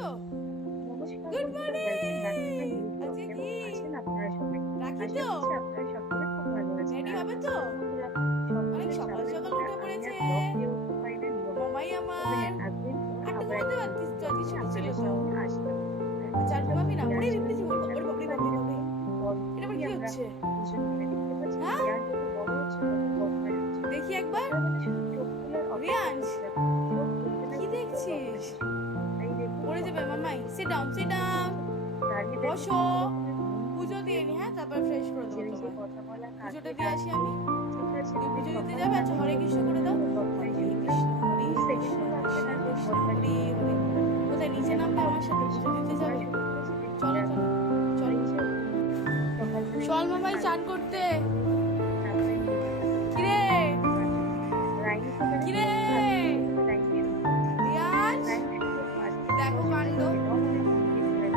তো নমস্কার গুড বন্ধুরা, morning. Welcome back to my new blog. আজকে কেমন কি আছেন আপনারা সবাই? রাখি আশা তো করছি আপনারা সকলে খুব ভালো আছেন। রেডি আর হবে তো? আজকে বন্ধুরা অনেক সকলের সকাল চাপের সকাল মধ্যে উঠে আমি পড়েছে আর ব্লগ দিয়ে উঠতে পারি না নিয়মিত। মামাই তবে আমার। হ্যাঁ, এতদিন পর আটটা আবার ঘুমাতে একটা পারতিস নতুন তো, ব্লগ আজকে নিয়ে ছুটি ছিল আপনাদের তো। সামনে আসলাম। আর আচ্ছা আর কিছুটা ঘুমাবি না, পড়ে রিয়াজকে পড়েছি। নিয়ে ওরে যেটা বাপরে মানে বাপরে বাপরে, এরকম গল্প এটা আবার করি কি আমরা হচ্ছে? দুজন মিলে। দেখতে পাচ্ছেন হ্যাঁ রিয়াজ যত বড় হচ্ছে তত বদমাশ হচ্ছে। দেখি একবার। আপনারা মানে শুধু চোখ খোলার অপেক্ষা রিয়াঞ্জ করতে হবে। চোখ খুলতে না কি খুলতে ওর দেখছিস? বদমাশি শুরু। তাই দেখুন পড়ে যাবে সকাল মামাই। সকাল সিট ঘুম ডাউন সিট থেকে ডাউন। উঠে দাঁড়িয়ে দাঁড়িয়ে বসো। কত রকমের ফোন পুজো টিপছে। দিয়ে নি, হ্যাঁ তারপর ফ্রেশ করে দেবো নিজে নিজে তোমায়। কথা বলা, পুজোটা কাকে দিয়ে আসি ডাকবে। আমি। ঠিক আছে, তুমি মানে পুজো দিতে সকাল যাবে? আচ্ছা থেকেই হরে কৃষ্ণ করে দাও। ওর বদমাইশি। হরে ওরা কৃষ্ণ হরে 20 সেকেন্ড কৃষ্ণ লাগবে কৃষ্ণ না যে কৃষ্ণ বদমাইশি হরে শুরু হরে। করে দেবে। কোথায় নিচে যেমন নামবে আমার সাথে পুজো কম্পিটিশন দিতে করা যাবে? শুরু করেছে দেখুন চলো রিয়াজ। চলো আর চলো। এই যে সকাল থেকে চল সকাল মামাই আগে চান করতে। চান করিয়ে দিই, তারপরে নিজের কাছে চান কিরে করিয়ে দিই। রাইম তো কিরে বেরোচ্ছে তো আজকে প্রথমে রাইম শুরু করবো। রিয়াজ, রাইম শুরু করবো আজকে দেখো দশটা কাণ্ড। এটাও আমাদের কমপ্লিট হয়ে গেল।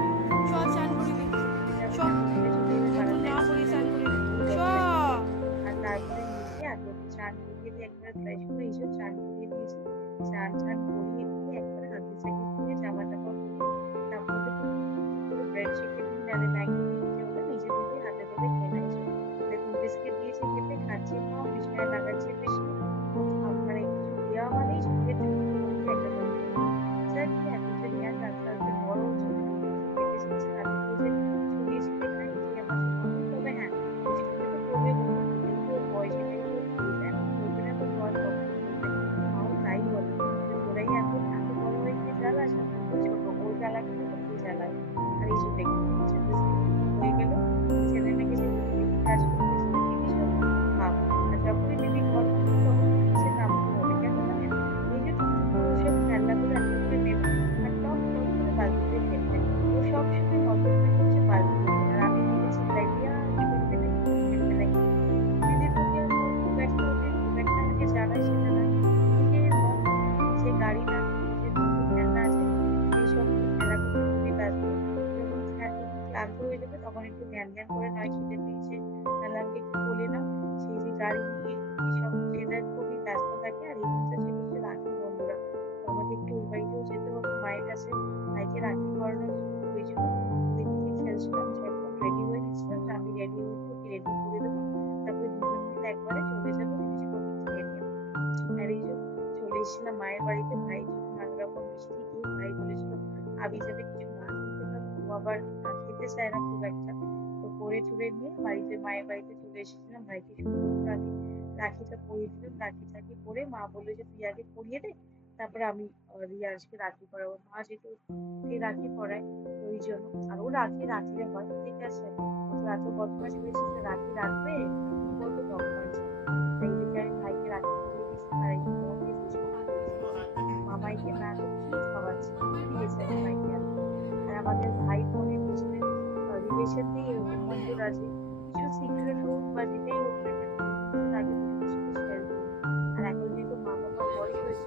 চল চান এখন করি দি। স্কুল ছুটতে যাবে, চল এখন থেকে চলে যাবে নতুন বারান্দায় জামা পরিয়ে বসে চান করি দি। ওর চ বদমাইশি করবে। আর তারপরে নিচে আগে ওকে চান করিয়ে দিয়ে একবারে ফ্রেশ করে এসে চান করিয়ে দিয়েছি। চান টান করিয়ে দিয়ে একবারে হাগিয়ে জাগিয়ে দিয়ে জামা টামা পরিয়ে তারপর ওকে টুকটুক করে ব্রেড শিখে দিই, নাহলে ম্যাগি দিই, যে ওটা নিজে নিজে হাতে ধরে খেয়ে নেয়। দেখুন বিস্কিট দিয়েছি খেতে, খাচ্ছে কম, বিছানায় লাগাচ্ছে বেশি। মানে কিছু দেওয়া মানেই চোখের চুলগুলো হচ্ছে একটা করে দেবে। স্যার কি এখন যে রিয়াজ আস্তে আস্তে বড় হচ্ছে, নিজে কিছু খেতে শিখছে, তাদেরকেও যে ছড়িয়ে ছিটিয়ে খায় এটাই আমার জন্য অনেক। তবে হ্যাঁ, দুষ্টুমি তো করবে বলুন, এটাই তো ওর বয়স, এটাই তো ওর ফেজ। এখন করবে না তো পর কখন করবে? মাও তাই বলে যে তোরাই এখন এত বড় হয়ে গিয়ে জ্বালাস, আর তুই তো ছোট, ওর জ্বালাবে না তো কে জ্বালাবে? আর এই যে দেখুন হচ্ছে বিস্কিট হয়ে গেল, ছেলে মেয়েকে যে দিদি কাজ করতেছে দিদি সব ভাব। আর যখনই দিদি ঘর মুছবে তখন নিচে নামতে হবে, কেন জানেন? এই যে টুকটুক করে ওসব খেলনাগুলো একটা করে নেবে আর টপ টপ করে বালতিতে ফেলবে। ও সবসময় নজর থাকে হচ্ছে বালতির উপর। আর আমি এদিকে চিল্লাই, রিয়াজ ফেলবে নাকি, ফেলবে নাকি। দিদির প্রতি আর ওর খুব একটা, ওকে খুব একটা আমাকে জ্বালায় সেটা না। নিজের মন, নিজের গাড়ি না, নিজের যত খেলনা আছে সেই সব নিয়ে খেলা করতে খুবই ব্যস্ত। যখন ক্লান্ত হয়ে যাবে তখন একটু জ্ঞান জ্ঞান করে, নয় খিদে পেয়েছে তাহলে আমাকে একটু কোলে নাও, সেই যে গাড়ি নিয়ে এইসব সেটা খুবই ব্যস্ত থাকে। আর এই দিনটা ছিল হচ্ছে রাখি বন্ধুরা, তো আমাকে একটু ওই বাড়িতেও যেতে হতো মায়ের কাছে, ভাইকে রাখি পরানোর হয়েছিল। ওই দিকে খেলছিলাম, ঝটপট রেডি হয়ে গেছিলাম যে আমি রেডি হয়েছি ওকে রেডি করে দেবো, তারপরে দুজন মিলে একবারে চলে যাবো জিনিসপত্র কিনে নিয়ে। আর এই যে চলে এসেছিলাম মায়ের বাড়িতে, ভাইয়ের জন্য নানা রকম মিষ্টি দিয়ে, ভাই বলেছিল আবি যাবে কিছু মাছ আনতে, তা ও আবার খেতে চায় না খুব একটা। তো করে টুরে নিয়ে বাড়িতে, মায়ের বাড়িতে চলে এসেছিলাম। ভাইকে সুন্দর করে আগে রাখিটা পরিয়ে দিলাম। রাখি টাখি পরে মা বললো যে তুই আগে পরিয়ে দে, তারপরে আমি রিয়াজকে রাখি পরাবো। মা যেহেতু ওকে রাখি পরায় ওই জন্য, আর ও রাখি রাখলে হয়, ঠিক আছে। ও তো এত বদমাশ হয়েছে যে রাখি রাখবে, কত বদমাশ। এইদিকে আমি ভাইকে রাখি পরিয়ে দিয়েছি, আর এই তোমাকে বিস্কুট দিয়েছি। মামাইকে না তো কি খাওয়াচ্ছে, কি দিয়েছে মামাইকে এত? আর আমাদের ভাই বোনের বুঝলেন রিলেশন দিয়ে এরকম বন্ধুরা যে কিছু সিক্রেট হোক বা যেটাই হোক না কেন কিছু কিছুর আগে দুজনের সাথে শেয়ার করবে। আর এখন যেহেতু মা বাবার বয়স হয়েছে,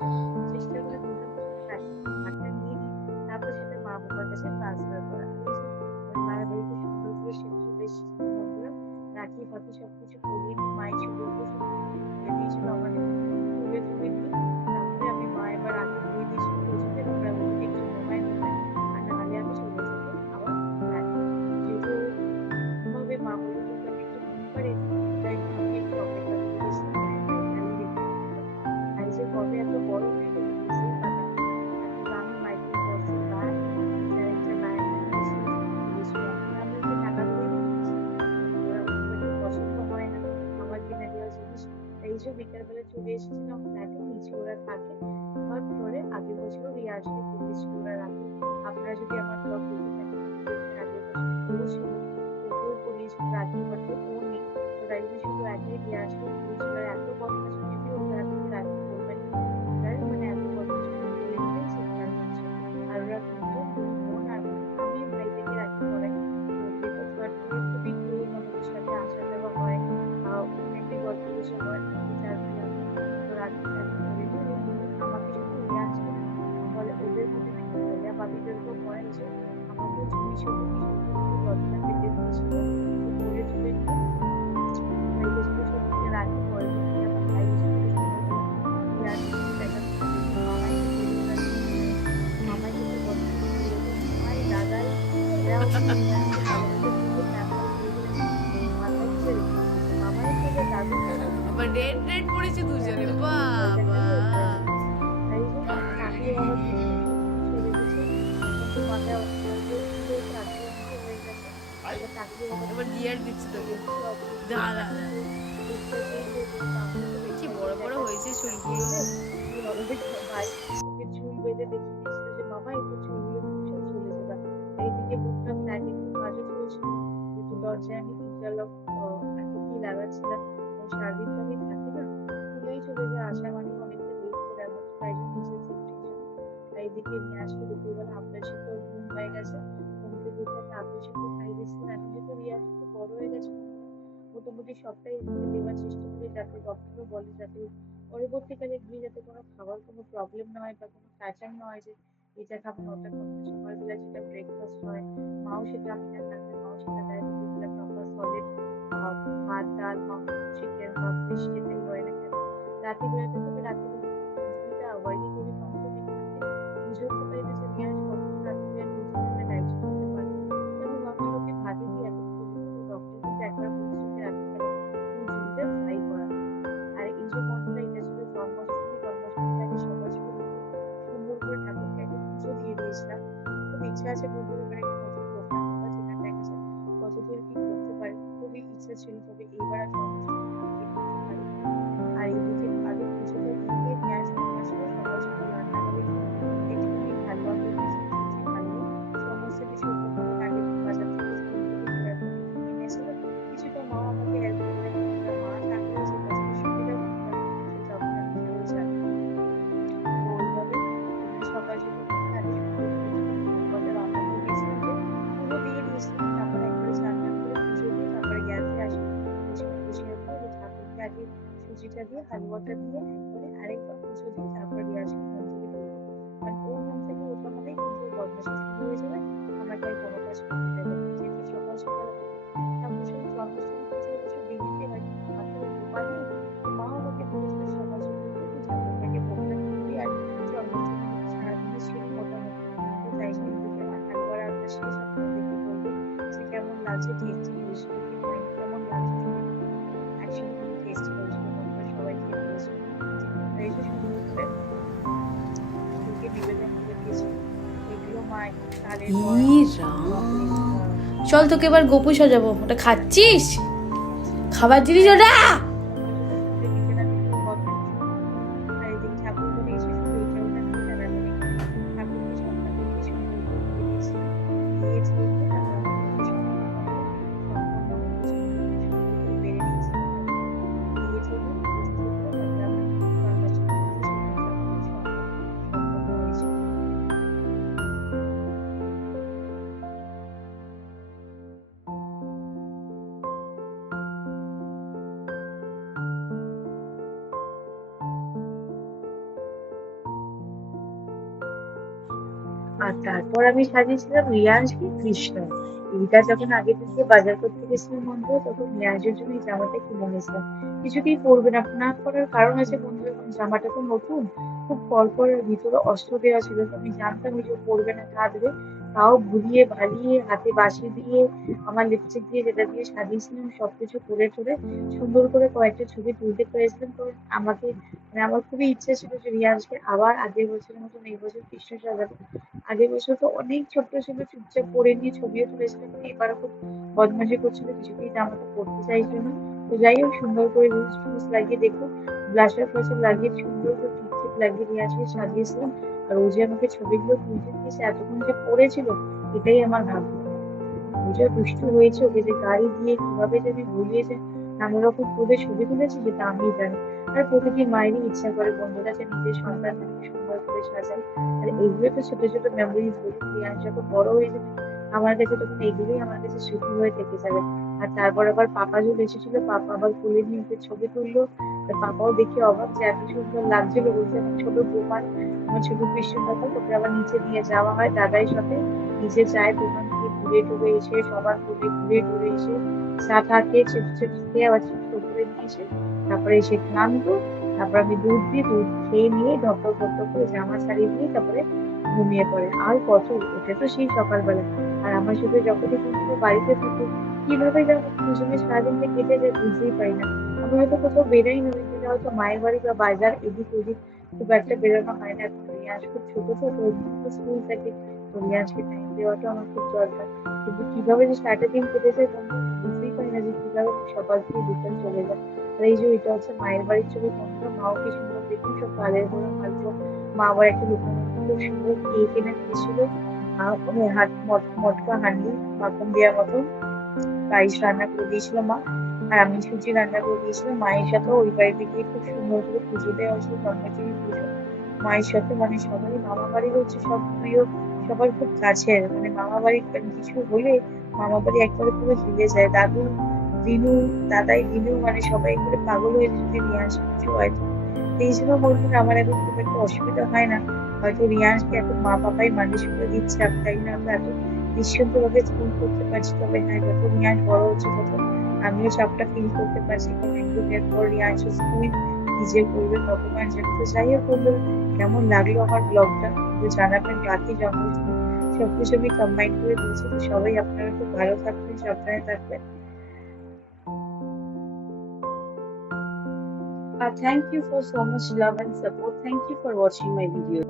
চেষ্টা করে দুজন দুজনের রাখি নাম্বারটা নিয়ে নিই, তারপর সেটা মা বাবার কাছে ট্রান্সফার করা। এই যে আমি মায়ের বাড়িতে সুন্দর করে সেজে চলে এসেছি বন্ধুরা, রাখি ফাঁকি সবকিছু পরিয়ে নিয়ে মায়ের চুলের উপর সুন্দর করে তুলে দিয়েছিল আমাদের, তুলে তুলে নিয়ে তারপরে আমি মা এবার রাখি পরিয়ে দিয়েছিল দুজনের, আমরা ওদিকে একটু ঘুমাই, আর নাহলে আমি চলে যেত আবার ফ্ল্যাটে। যেহেতু ভাবে মা বললো তোকে আমি একটু ঘুম পাড়িয়ে দিই, তাই আমি একটু অপেক্ষা করে গেছিলাম মায়ের বাড়ি। তাহলে দেখুন ভাই যে কবে এত বড় হয়ে গেল বুঝতেই পারলাম না। এত দামি মাইকেল কর্সের ব্যাগ, নিজের একটা লাইনের ব্রেসলেট কিনে দিয়েছিল, এখন আমি ওকে টাকা দিয়ে কিনেছি। ওরা ওর একটু পছন্দ হয় না আমার কিনে দেওয়া জিনিস। এই যে বিকালবেলা চলে এসেছিলাম ফ্ল্যাটে, নিচে ওরা থাকে থার্ড ফ্লোরে। আগের বছর রিয়াজকে পরিয়েছিল ওরা রাখি। আপনারা যদি আমার ব্লগ দেখে থাকেন তাহলে দেখবেন আগের বছর ও ছিল, ওকেও পরিয়েছিল রাখি, বাট ও নেই। তো তাই জন্য শুধু একাই রিয়াজকে পরিয়েছিল। আর এত বদমাশি, যদিও ওরা থেকে রাখি পরবে না, তাই মানে এত বদমাশি ওকে পরিয়ে দিলেই চিৎকার করছে। আর ওরা তিনজন, দুই বোন আর আমি ভাই থেকে রাখি পরাই। তো যেহেতু থার্ড ফ্লোরে খুবই ক্লোজ, আমাদের সাথে আসা যাওয়া হয়, এমনি গল্প গুজব হয়, তিন চার ভাই আমরা। তো রাখি টাখি পরে নিয়ে ওই দুজন আমাকে শুধু রিয়াজকে না বলে ওদের মধ্যে নাকি ভাইয়া ভাবিদেরকেও পড়ায়। যে আমাকেও চুরি চুরি কি সুন্দর করে গলাটা বেঁধে দিয়েছিল, তো পরে টরে নিয়ে ভাইকে শুধু ছুটিতে রাখি। পরের দিন থেকে আমার ভাই এসে থেকে সকালবেলা রিয়াজকে নিয়ে দেখাশোনা করতো, মামাইকে পরিয়ে রাখতো। মামাইকে তো বদমাইশি করেছে, মাথায় তুলে রেখে দিয়েছে। মামাই চলে দাদু আবার রেড রেড পড়েছে দুজনে, বাবা। আর এই যে কাকি বাবা চলে গেছে, কিন্তু মাথায় আঠেরো মতো হয়ে গেছে। এবার কাকি বাবা এবার গিয়ার দিচ্ছে তোকে। দাঁড়া দাঁড়া, কি বড় বড় হয়েছে চুলগুলো। ভাই ওকে চুল বেঁধে দেখিয়ে দিচ্ছিল যে মামা একটু চুলগুলো সব চলে যাবে। এইদিকে বুকটা ফ্ল্যাট একটু কাজও চলছিল, কিন্তু দরজায় আমি ইন্টারলক একটা কি লাগাচ্ছিলাম, সারাদিন তো আমি থাকি না, খুলেই চলে যায়, আসা মানে অনেকটা লেট করে আমার, তাই জন্য নিচে সেফটির জন্য। আর এইদিকে নিয়ে আসলে দুপুরবেলা আপনার সাথে ঘুম হয়ে গেছে, ঘুম থেকে উঠে একটা আপনার সাথে খাই দিচ্ছিলাম। এখন যেহেতু রিয়া একটু বড় হয়ে গেছে, মোটামুটি সবটাই ওকে দেওয়ার চেষ্টা করি, যাতে ডক্টরও বলে যাতে পরবর্তীকালে গিয়ে যাতে কোনো খাবার কোনো প্রবলেম না হয় বা কোনো প্যাটার্ন না হয় যে এটা খাবো না ওটা খাবো না। সকালবেলা যেটা ব্রেকফাস্ট হয় মাও সেটা, আমি না থাকলে মাও সেটা দেয়, দুপুরবেলা প্রপার সলিড ভাত ডাল মাংস চিকেন বা ফিশ যেটাই হয় না কেন। রাত্রিবেলাটা তবে রাত্রিবেলা খিচুড়িটা অ্যাভয়েডই করি, মাংস ঠিক থাকে। বুঝে উঠতে পারি না যে নিয়ে কখনো রাত্রিবেলা খিচুড়িটা ডাইজেস্ট করতে পারি। যেমন নর্মাল ওকে ভাতে দিই এত কিছু, ডক্টর কিন্তু একবার বলছিল যে রাত্রিবেলা খিচুড়িটা ফ্রাই করা। আর এই যে মনটা, এটা ছিল জন্মাষ্টমী, জন্মাষ্টমীটাকে সকাল সকাল উঠে সুন্দর করে ঠাকুরকে একটা পুজো দিয়ে দিয়েছিলাম। খুব ইচ্ছা আছে বন্ধুর এবার একটা নতুন দোকান বা যেখানে দেখা যায় কতদূর কি করতে পারি, খুবই ইচ্ছা ছিল, তবে এইবার আর জন্মাষ্টমী করতে পারি। আর এইদিকে আগে পুজোটা দিয়ে নিয়ে আসবো সকাল সকাল রান্নাঘরে গিয়ে একটুখানি হালুয়া বানিয়েছি, সুজি হালুয়া, সমস্ত কিছু উপকরণ আগে বাজার থেকে স্কুল থেকে ঘোরার পথে কিনে এনেছিলাম। কিছুটা মা আমাকে হেল্প করে, কিছুটা মা থাকলে যে কাজটা সুবিধা মনে হয় সেটা আপনারা নিজেরাও জানেন। তো ওইভাবে সকাল সকাল উঠে আগে সুন্দর করে হালুয়াটা রান্না করে দিয়েছিলাম, যে পুরো দিয়ে দিয়েছিলাম, তারপরে একবারে চান টান করে পুজো দিয়ে তারপরে গ্যাসে আসি পরিষ্কার পরিষ্কার করে ওই ঠাকুরকে আগে সুজিটা দিয়ে হালুয়াটা দিয়ে একবারে আরেকবার পুজো দিয়ে তারপরে গ্যাসকে ঘুম থেকে তুলবো। কারণ ওর ঘুম থেকে ওঠা মানেই কিন্তু ওর বদমাইশি শুরু হয়ে যাবে, আমাকে আর কোনো কাজ করতে দেবে না। যেহেতু সকাল সকাল ঠাকুর সাথে জন্মাষ্টমী পুজো অবশ্য দেরিতে হয়, কিন্তু আমার তো উপায় নেই। তো মা আমাকে বলেছিল সকাল সকাল উঠে তুই ঠাকুরটাকে ভোগটা দিবি, আর জন্মাষ্টমী সারাদিনই ছিল মোটামুটি। তো তাই জন্য এদিকে আমার হালুয়া রান্না শেষ, আপনাদেরকে বলবো যে কেমন লাগছে, টেস্টি হয়েছিল কি হয়নি, কেমন লাগছে সবাই একসাথে খুবই টেস্টি হয়েছিল, আপনারা সবাই খেয়ে বলেছিল। আর এই যে সুন্দর করে ঠাকুরকে নিবেদন করে দিয়েছিল, এগুলো মা একটু তালের বড়া ই রাম, চল তোকে এবার গোপু সাজাবো। ওটা খাচ্ছিস? খাবার জিনিস ওটা? আর তারপর আমি সাজিয়েছিলাম রিয়াংশকে কৃষ্ণ। এইটা যখন আগে থেকে বাজার করতে গেছিলাম বন্ধু, তখন রিয়াংশের জন্য এই জামাটা কিনে নিয়েছিলাম। কিছুতেই পরবে না, না করার কারণ আছে বন্ধু, এখন জামাটা তো নতুন, খুব পরপর ভিতরে অস্ত্র দেওয়া ছিল, তো আমি জানতাম এই যে পরবে না, কাঁদবে। তাও ভুলিয়ে ভালিয়ে হাতে বাসি দিয়ে আমার লিপস্টিক দিয়ে যেটা দিয়ে সাজিয়েছিলাম সবকিছু করে টোরে সুন্দর করে কয়েকটা ছবি তুলতে পেরেছিলাম। তো আমাকে মানে আমার খুবই ইচ্ছে ছিল যে রিয়াংশকে আবার আগের বছরের মতন এই বছর কৃষ্ণ সাজাবো। আগের বছর তো অনেক ছোট্ট ছিল, চুপচাপ পরে নিয়ে ছবিও তুলেছিলাম, এবারও খুব বদমাশি করছিল, কিছুতেই জামাটা পরতে চাইছিল না। তো যাই হোক সুন্দর করে রুজ টুজ লাগিয়ে দেখো, ব্লাশার ফ্লাশার লাগিয়ে সুন্দর করে টিপটিপ লাগিয়ে নিয়ে আসলে সাজিয়েছিলাম। আর ও যে আমাকে ছবিগুলো তুলতে দিয়েছে এতক্ষণ যে পড়েছিল, এটাই আমার ভাগ্য। ও যা দুষ্টু হয়েছে, ওকে যে গাড়ি দিয়ে কিভাবে যে আমি ভুলিয়েছে নানা রকম করে ছবি তুলেছি সেটা আমিই জানি। আর প্রতিটি মায়েরই ইচ্ছা করে বন্ধুরা যে নিজের সন্তানকে সুন্দর করে সাজায়। আর এগুলো তো ছোট ছোট মেমোরিজ বলি, প্রিয়াংশ যখন বড় হয়ে যাবে আমার কাছে তখন এগুলোই আমার কাছে স্মৃতি হয়ে থেকে যাবে। আর তারপর আবার পাপা চলে এসেছিল, পাপা আবার কোলে নিয়ে ওকে ছবি তুললো। তো পাপাও দেখে অবাক যে এত সুন্দর লাগছিল, বলছে আমার ছোট বৌমা, আমার ছোট কৃষ্ণ ঠাকুর। ওকে আবার নিচে নিয়ে যাওয়া হয় দাদাই সাথে, নিচে যায় দোকান থেকে ঘুরে টুরে এসে সবার কোলে ঘুরে টুরে এসে চা টা খেয়ে চিপস টিপস খেয়ে আবার চিপস করে নিয়ে এসে তারপরে এসে ক্লান্ত, তারপর আমি দুধ দিই, দুধ খেয়ে নিয়ে ধপধপ ধপধপ করে জামা ছাড়িয়ে দিয়ে তারপরে ঘুমিয়ে পড়ে। আর কত ওঠে তো সেই সকালবেলা। আর আমার সাথে যখনই বন্ধুরা বাড়িতে থাকে কিভাবে যেন দুজনের সারাদিনটা কেটে যায় বুঝতেই পারি না। আমি হয়তো কোথাও বেরোই না, ওই দিনে হয়তো মায়ের বাড়ি বা বাজার এদিক ওদিক খুব একটা বেরোনো হয় না। এখন রিয়াজ খুব ছোট তো, তো ওর তো স্কুল থাকে, তো রিয়াজকে টাইম দেওয়াটা আমার খুব দরকার। কিন্তু কিভাবে যে সারাটা দিন কেটে যায় বন্ধু বুঝতেই পারি না যে কিভাবে সকাল থেকে বিকেল চলে যায়। আর এই যে এটা হচ্ছে মায়ের বাড়ির ছবি বন্ধুরা, মাও কি সুন্দর দেখুন সব কালের করে মাত্র। মা আবার একটা দোকানে খুব সুন্দর কেক এনে দিয়েছিল, মানে হাত মটকা হান্ডি মাখন দেওয়ার মতো পায়েস রান্না করে দিয়েছিল মা। আর আমি সুজি রান্না করে দিয়েছিলাম। মায়ের সাথে ওই বাড়িতে গিয়ে খুব সুন্দর করে পুজো দেওয়া হয়েছিল, জন্মাষ্টমী পুজো মায়ের সাথে। মানে সবাই মামা বাড়ি হচ্ছে সব প্রিয়, সবার খুব কাছের। মানে মামা বাড়ির কিছু হলে মামা বাড়ি একবারে পুরো হিলে যায়। দাদু দিনু, দাদাই দিনু, মানে সবাই করে পাগল হয়ে যায় যদি রিয়াজ কিছু হয় তো। এই জন্য বন্ধুরা আমার এখন খুব একটা অসুবিধা হয় না। হয়তো রিয়াজকে এখন মা বাবাই মানুষ করে দিচ্ছে, আমি তাই না আমরা এত নিশ্চিন্তভাবে স্কুল করতে পারছি। তবে হ্যাঁ, যত রিয়াজ বড় হচ্ছে তত আমিও চাপটা ফিল করতে পারছি, কারণ একটু পর রিয়াজ স্কুল নিজে করবে ভগবান জানে। তো যাই হোক বন্ধুরা, কেমন লাগলো আমার ব্লগটা একটু জানাবেন। রাখি জন্মাষ্টমী সবকিছু আমি কম্বাইন করে দিয়েছি। তো সবাই আপনারা খুব ভালো থাকবেন, সাবধানে থাকবেন। Thank you for so much love and support. Thank you for watching my video.